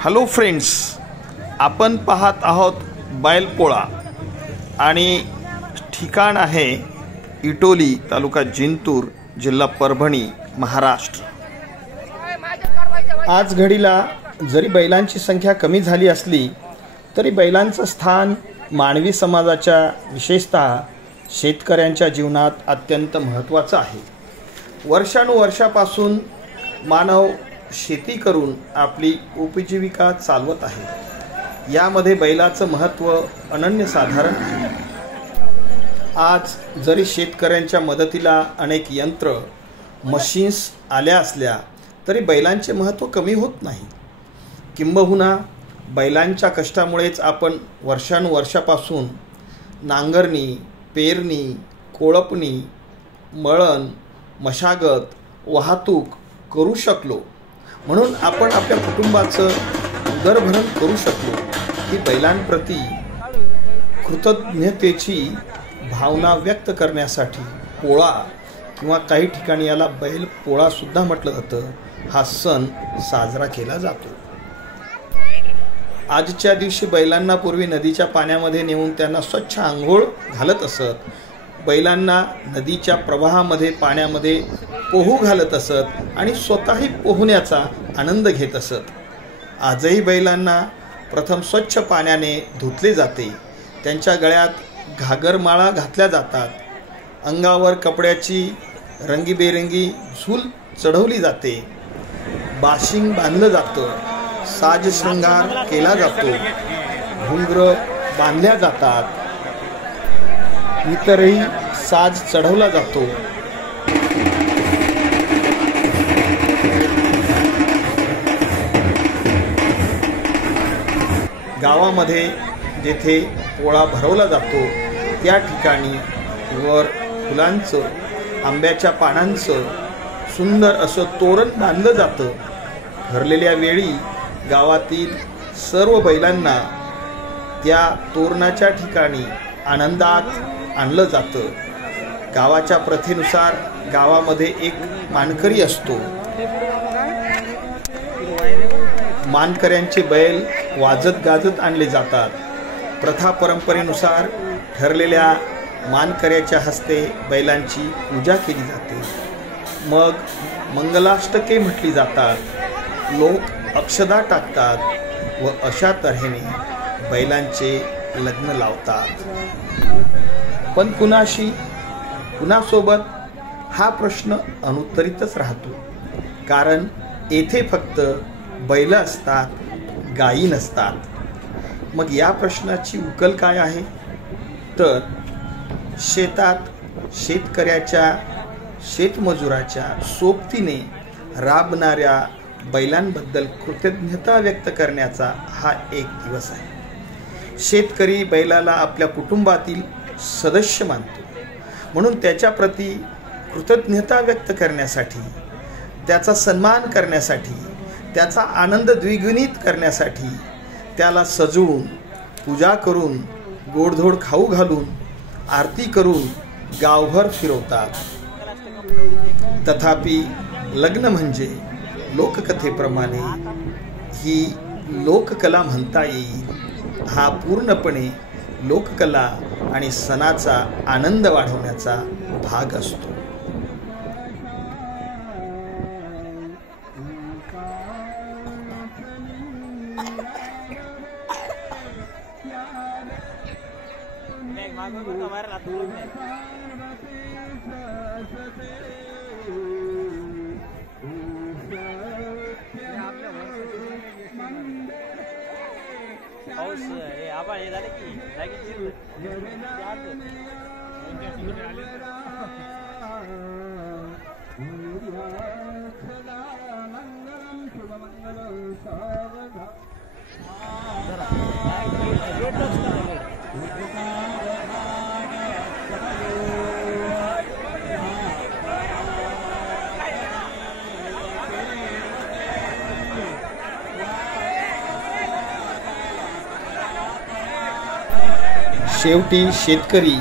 Hello friends, आपण पाहत आहोत बैलपोळा आणि ठिकाण आहे इटोली, तालुका जिंतूर, जिल्हा परभणी, महाराष्ट्र। आज घडीला जरी बैलांची संख्या कमी झाली असली तरी बैलांचं स्थान मानवी समाजाच्या, विशेषतः शेतकऱ्यांच्या जीवनात अत्यंत महत्त्वाचं आहे। वर्षानुवर्षापासून मानव शेती करून आपली उपजीविका चालवत आहे। यामध्ये बैलाचं महत्त्व अनन्यसाधारण आहे। आज जरी शेतकऱ्यांच्या मदतीला अनेक यंत्र, मशीन्स आल्या असल्या तरी बैलांचे महत्त्व कमी होत नाही। किंबहुना बैलांच्या कष्टामुळेच आपण वर्षानुवर्षापासून नांगरणी, पेरणी, कोळपणी, मळण, मशागत, वाहतूक करू शकलो। म्हणून आपण आपल्या कुटुंबाचं उदरभरण करू शकलो। ही बैलांप्रती कृतज्ञतेची भावना व्यक्त करण्यासाठी पोळा किंवा काही ठिकाणी याला बैल पोळा सुद्धा म्हटलं जातं, हा सण साजरा केला जातो। आजच्या दिवशी बैलांना पूर्वी नदीच्या पाण्यामध्ये नेऊन त्यांना स्वच्छ आंघोळ घालत असत। बैलांना नदीच्या प्रवाहामध्ये, पाण्यामध्ये पोहू घालत असत आणि स्वतःही पोहण्याचा आनंद घेत असत। आजही बैलांना प्रथम स्वच्छ पाण्याने धुतले जाते। त्यांच्या गळ्यात घागरमाळा घातल्या जातात। अंगावर कपड्याची रंगीबेरंगी झूल चढवली जाते। बाशिंग बांधलं जातं। साज शृंगार केला जातो। घुंगरं बांधल्या जातात। इतरही साज चढवला जातो। गावामध्ये जेथे पोळा भरवला जातो त्या ठिकाणी वर फुलांचं, आंब्याच्या पानांचं सुंदर असं तोरण बांधलं जातं। ठरलेल्या वेळी गावातील सर्व बैलांना त्या तोरणाच्या ठिकाणी आनंदात आणलं जातं। गावाच्या प्रथेनुसार गावामध्ये एक मानकरी असतो। मानकऱ्यांचे बैल वाजत गाजत आणले जातात। प्रथा परंपरेनुसार ठरलेल्या मानकऱ्याच्या हस्ते बैलांची पूजा केली जाते। मग मंगलाष्टके म्हटली जातात। लोक अक्षदा टाकतात व अशा तऱ्हेने बैलांचे लग्न लावतात। पण कुणाशी, कुणासोबत हा प्रश्न अनुत्तरितच राहतो, कारण येथे फक्त बैल असतात, गायी नसतात। मग या प्रश्नाची उकल काय आहे? तर शेतात शेतकऱ्याच्या, शेतमजुराच्या सोबतीने राबणाऱ्या बैलांबद्दल कृतज्ञता व्यक्त करण्याचा हा एक दिवस आहे। शेतकरी बैलाला आपल्या कुटुंबातील सदस्य मानतो, म्हणून त्याच्याप्रती कृतज्ञता व्यक्त करण्यासाठी, त्याचा सन्मान करण्यासाठी, त्याचा आनंद द्विगुणित करण्यासाठी त्याला सजवून, पूजा करून, गोडधोड खाऊ घालून, आरती करून गावभर फिरवतात। तथापि लग्न म्हणजे लोककथेप्रमाणे ही लोककला म्हणता येईल। हा पूर्णपणे लोककला आणि सणाचा आनंद वाढवण्याचा भाग असतो। शेवटी शेतकरी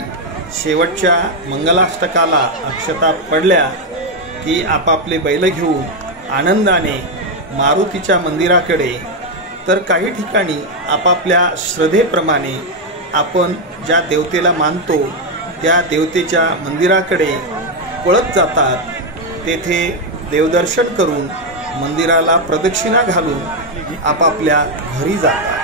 शेवटच्या मंगलाष्टकाला अक्षता पडल्या की आपापले बैल घेऊन आनंदाने मारुतीच्या मंदिराकडे तर काही ठिकाणी आपापल्या श्रद्धेप्रमाणे आपण ज्या देवतेला मानतो त्या देवतेच्या मंदिराकडे पळत जातात, तेथे देवदर्शन करून मंदिराला प्रदक्षिणा घालून आपापल्या घरी जातात।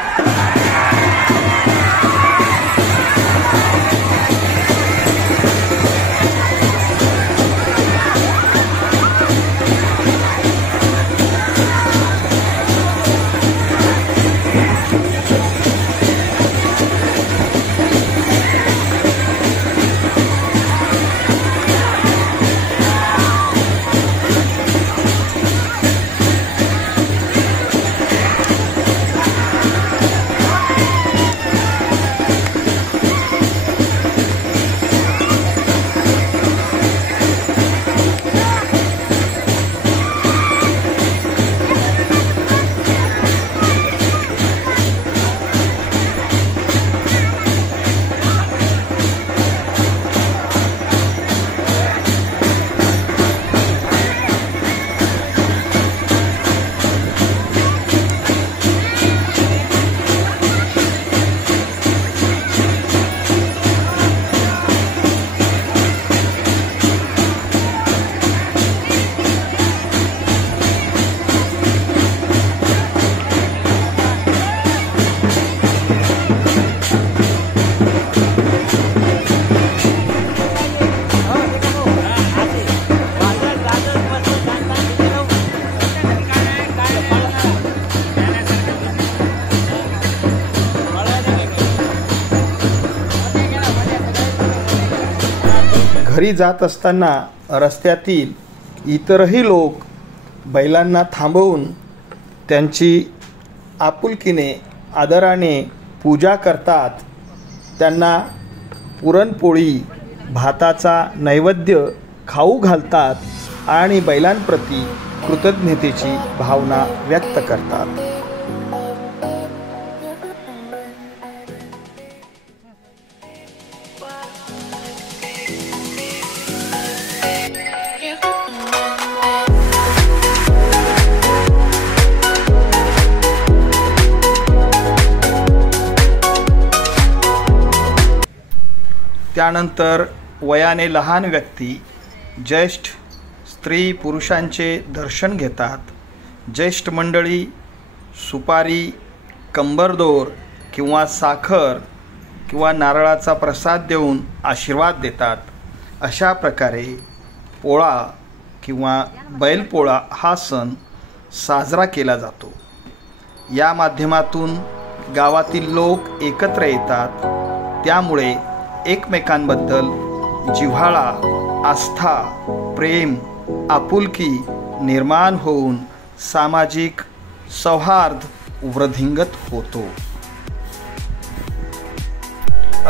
घरी जात असताना रस्त्यातील इतरही लोक बैलांना थांबवून त्यांची आपुलकीने आदराने पूजा करतात, त्यांना पुरणपोळी भाताचा नैवेद्य खाऊ घालतात आणि बैलांप्रती कृतज्ञतेची भावना व्यक्त करतात। त्यानंतर वयाने लहान व्यक्ती ज्येष्ठ स्त्री पुरुषांचे दर्शन घेतात। ज्येष्ठ मंडळी सुपारी, कंबरदोर किंवा साखर किंवा नारळाचा प्रसाद देऊन आशीर्वाद देतात। अशा प्रकारे पोळा किंवा बैलपोळा हा सण साजरा केला जातो। या माध्यमातून गावातील लोक एकत्र येतात, त्यामुळे एकमेकांबद्दल जिव्हाळा, आस्था, प्रेम, आपुलकी निर्माण होऊन सामाजिक सौहार्द वृद्धिंगत होतो।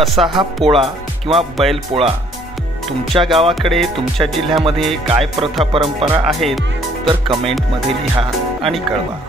असा हा पोळा किंवा बैलपोळा तुमच्या गावाकडे, तुमच्या जिल्ह्यामध्ये काय प्रथा परंपरा आहेत तर कमेंटमध्ये लिहा आणि कळवा।